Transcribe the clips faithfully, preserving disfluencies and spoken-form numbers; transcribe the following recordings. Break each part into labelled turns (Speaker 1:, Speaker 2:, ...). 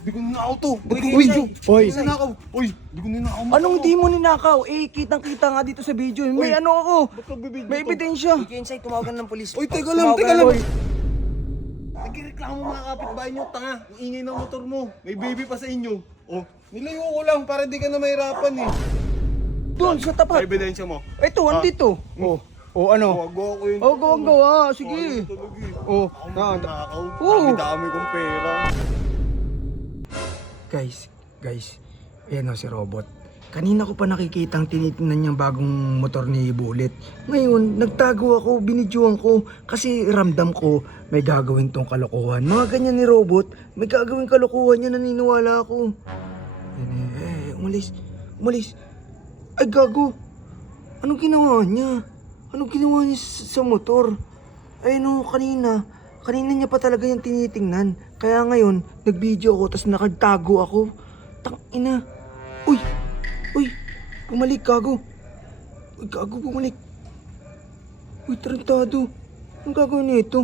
Speaker 1: di ko ninakaw to.
Speaker 2: Uy,
Speaker 1: Uy,
Speaker 2: Hoy.
Speaker 1: Uy, ninakaw. Uy, di ko ninakaw.
Speaker 2: Anong hindi mo ninakaw? Eh, kitang-kita nga dito sa video. May
Speaker 1: Uy,
Speaker 2: ano ako.
Speaker 1: Ba't nagbibideo
Speaker 2: May
Speaker 1: to?
Speaker 2: ebidensya.
Speaker 3: Uy, Kensay, tumawagan ng polis.
Speaker 1: Uy, teka lang,
Speaker 3: Tumawagan
Speaker 1: teka
Speaker 3: ng
Speaker 1: lang.
Speaker 3: polis.
Speaker 1: Nagreklamo mga kapitbahay nyo, tanga. Ang ingay ng motor mo. May baby pa sa inyo. Oh, nilayo ko lang para di ka na mahirapan eh.
Speaker 2: Doon, sa
Speaker 1: Sa
Speaker 2: tapat.
Speaker 1: ebidensya mo.
Speaker 2: Ito, andito. Oh, oh, ano?
Speaker 1: Wag ako yun.
Speaker 2: Oh, gawang gawa. Sige.
Speaker 1: Ayun talaga eh.
Speaker 2: Oh,
Speaker 1: Ako
Speaker 2: na,
Speaker 1: magnakaw.
Speaker 2: Oo.
Speaker 1: Dami-dami kong pera.
Speaker 2: Guys, guys, ayan o si Robot. Kanina ko pa nakikita ang tinitingnan niyang bagong motor ni Bullet. Ngayon, nagtago ako, binidyoan ko kasi ramdam ko may gagawin tong kalokohan. Mga ganyan ni Robot, may gagawin kalokohan niya, naniniwala ako. Ayan, eh, eh, umalis, umalis. Ay gago, anong ginawa niya? Anong ginawa niya sa, sa motor? Ay no, kanina, kanina niya pa talaga yung tinitingnan. Kaya ngayon, nag-video ako, tapos nakagtago ako. Tangina. Uy! Uy! Bumalik, gago. Uy, gago, bumalik. Uy, tarantado. Anong gagawin niya ito?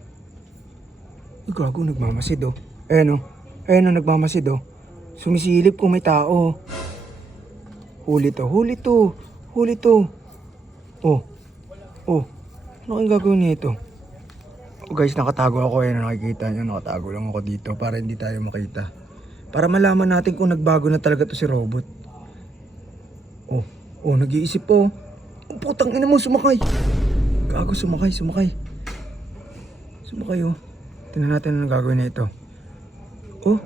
Speaker 2: Uy, gago, nagmamasid, oh. Ayan, oh. Ayan, oh, nagmamasid, oh. Sumisilip kung may tao. Huli to, huli to. Huli to. Oh. Oh. Ano kayong gagawin niya ito? Oh guys, nakatago ako eh, nakikita nyo, nakatago lang ako dito para hindi tayo makita. Para malaman natin kung nagbago na talaga to si Robot. Oh, oh, nag-iisip po. Oh, putang ina mo, sumakay. Gago, sumakay, sumakay. Sumakay, oh. Tingnan natin anong gagawin na ito. Oh.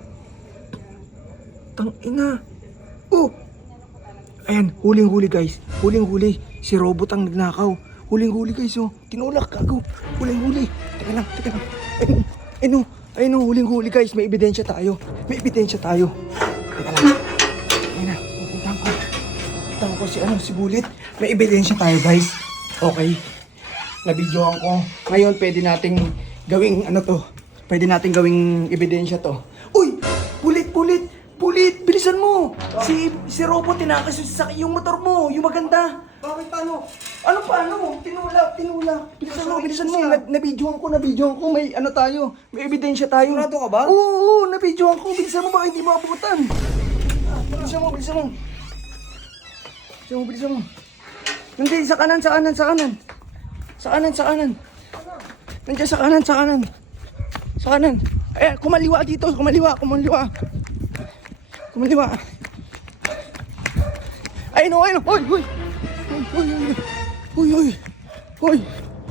Speaker 2: Tang ina. Oh. Ayan, huling-huli guys. Huling-huli. Si Robot ang nagnakaw. Huling-huli guys, oh. Tinulak, gago. Huling-huli. Teka lang, teka lang. Ayun, ayun, ayun, huling-huli guys. May ebidensya tayo. May ebidensya tayo. Teka lang. Ayun na, pupuntahan ko. Pupuntahan ko si, ano, si Bullet. May ebidensya tayo guys. Okay. Nabidyohan ko. Ngayon, pwede nating gawing, ano to. Pwede nating gawing ebidensya to. Uy! Bullet, Bullet! Bullet! Bilisan mo! Si, si Robot, tinakas yung, sa- yung motor mo. Yung maganda.
Speaker 1: Bakit paano?
Speaker 2: Ano pa, ano? Tinulak, tinulak. Bilisan mo, bilisan mo. Na, nabidyohan ko, nabidyohan ko. May ano tayo, may ebidensya tayo.
Speaker 3: Sigurado ka ba?
Speaker 2: Oo, oo, nabidyohan ko. Bilisan mo, baka hindi mo abutan. Bilisan mo, bilisan mo. Bilisan mo, bilisan mo. Hindi, sa kanan, sa kanan, sa kanan. Sa kanan, sa kanan. Nandiyan sa kanan, sa kanan. Sa kanan. Eh, kumaliwa dito, kumaliwa, kumaliwa. Kumaliwa. Ayun, oh, ayun, oh. Hoy, hoy. Hoy, hoy, hoy, hoy, hoy.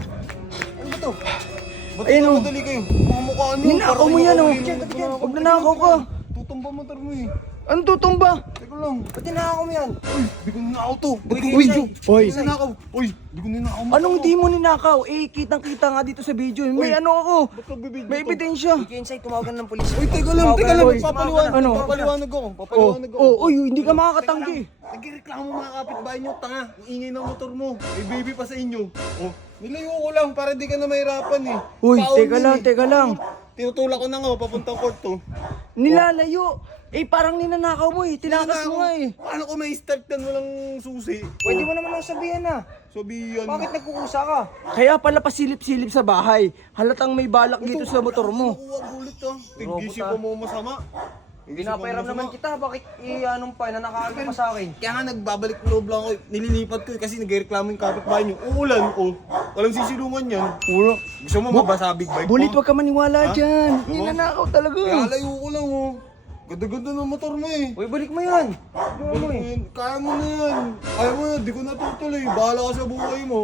Speaker 1: Ano ba to? Ba't
Speaker 2: Ayun,
Speaker 1: ito
Speaker 2: oh.
Speaker 1: madali kayo? Mga mukha nyo.
Speaker 2: Ninakaw mo yan, oh. Huwag nanakaw ka.
Speaker 1: Tutumba motor mo eh.
Speaker 2: Ano tutumba?
Speaker 1: Teka lang.
Speaker 3: Ba't tinakaw mo yan?
Speaker 1: Uy, di ko ninakaw to.
Speaker 3: Uy,
Speaker 2: Uy,
Speaker 3: Kensay.
Speaker 2: hoy.
Speaker 1: Di ko ninakaw. Uy, di ko ninakaw mo.
Speaker 2: Anong hindi mo ninakaw? Eh, kitang-kita nga dito sa video. May
Speaker 1: Uy,
Speaker 2: ano ako.
Speaker 1: Ba't nagbibideo
Speaker 2: May
Speaker 1: to?
Speaker 2: ebidensya.
Speaker 3: Uy, Kensay, tumawagan ng polis.
Speaker 1: Uy, teka lang, teka lang.
Speaker 2: Uy,
Speaker 1: Papaliwanag,
Speaker 2: ano?
Speaker 1: papaliwanag ako.
Speaker 2: Oh,
Speaker 1: Papaliwanag ako.
Speaker 2: oh, uy, hindi ka makakatanggi.
Speaker 1: Nagreklamo mga kapitbahay nyo, tanga. Ang ingay ng motor mo. May baby pa sa inyo. Oh, nilayo ko lang para di ka na mahirapan eh.
Speaker 2: Uy,
Speaker 1: Paon
Speaker 2: teka
Speaker 1: yun
Speaker 2: lang,
Speaker 1: eh.
Speaker 2: teka lang.
Speaker 1: Tinutulak ko na nga, papuntang court to.
Speaker 2: Nilalayo. Eh, parang ninanakaw mo eh. Tinakas mo nga eh.
Speaker 1: Paano ko may start yan walang susi?
Speaker 3: Pwede mo naman lang sabihin na.
Speaker 1: Sabihan.
Speaker 3: Bakit nagkukusa ka?
Speaker 2: Kaya pala pasilip-silip sa bahay. Halatang may balak dito sa motor mo.
Speaker 1: Nakuha gulit ah. Tig-isip ko mo masama.
Speaker 3: Pinapairam naman kita. Bakit i-anong pa? Nanakaal ka pa sa akin.
Speaker 1: Kaya nga nagbabalik loob lang ako. Nililipat ko eh, kasi nagreklamo yung kapitbahay niyo. Uulan oh. Walang sisilungan yan.
Speaker 2: Puro.
Speaker 1: Gusto mo mabasa big bike
Speaker 2: Bulit,
Speaker 1: mo?
Speaker 2: wag ka maniwala
Speaker 1: Ha?
Speaker 2: dyan.
Speaker 1: Ano?
Speaker 2: Ninanakaw talaga.
Speaker 1: Kaya layo ko lang oh. Ganda-ganda ng motor mo eh.
Speaker 3: Uy, balik mo yan. Ano mo eh?
Speaker 1: Ayun, kaya mo na yan. Kaya mo yan, di ko natutuloy. Bahala ka sa buhay mo.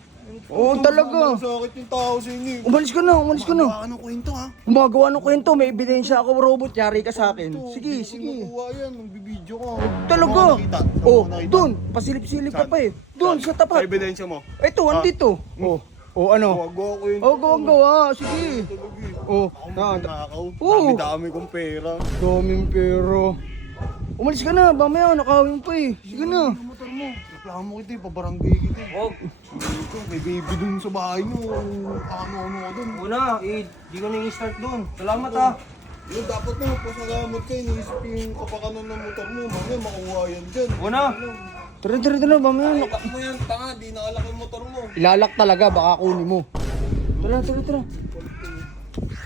Speaker 2: Oo, talaga.
Speaker 1: Sakit yung tao sa inyo eh.
Speaker 2: Umalis ka na, umalis ka na.
Speaker 1: Baka ng kwento ha.
Speaker 2: Gumagawa ng kwento, may ebidensya ako, Robot. Yari ka sa akin.
Speaker 1: Ito,
Speaker 2: Sige,
Speaker 1: di ko
Speaker 2: sige.
Speaker 1: nakuha yan, nagbibideo ka.
Speaker 2: Talaga?
Speaker 1: Saan mo nakita? Saan mo
Speaker 2: Oh,
Speaker 1: nakita?
Speaker 2: doon. Pasilip-silip ka
Speaker 1: Saan?
Speaker 2: pa eh. Doon, sa
Speaker 1: Sa
Speaker 2: tapat.
Speaker 1: ebidensya mo.
Speaker 2: Ito, andito. Oh, oh, ano?
Speaker 1: Gawa ko yun.
Speaker 2: Oh, gawang gawa. Sige.
Speaker 1: Talaga eh.
Speaker 2: Oh,
Speaker 1: Ako
Speaker 2: na,
Speaker 1: magnakaw.
Speaker 2: Oo.
Speaker 1: Dami-dami kong pera.
Speaker 2: daming pero. Umalis ka na, mamaya nakawin pa eh. Sige na.
Speaker 1: Ano motor mo? Reklamo kita eh, pabarangay kita eh.
Speaker 3: Huwag.
Speaker 1: Ito, may baby dun sa bahay nyo. Ano-ano ka dun.
Speaker 3: Una, eh, di ko na i-start doon. Salamat ah.
Speaker 1: Yun, dapat na magpasalamat ka. Iniisip yung kapakanan ng motor mo. Mamaya makuha yan dyan.
Speaker 3: Una.
Speaker 2: Tara, tara, tara, mamaya. nak-
Speaker 1: Ilak mo yan, tanga. Di nakalak yung motor mo.
Speaker 2: Ilalak talaga, baka kunin mo. Tara, tara, tara.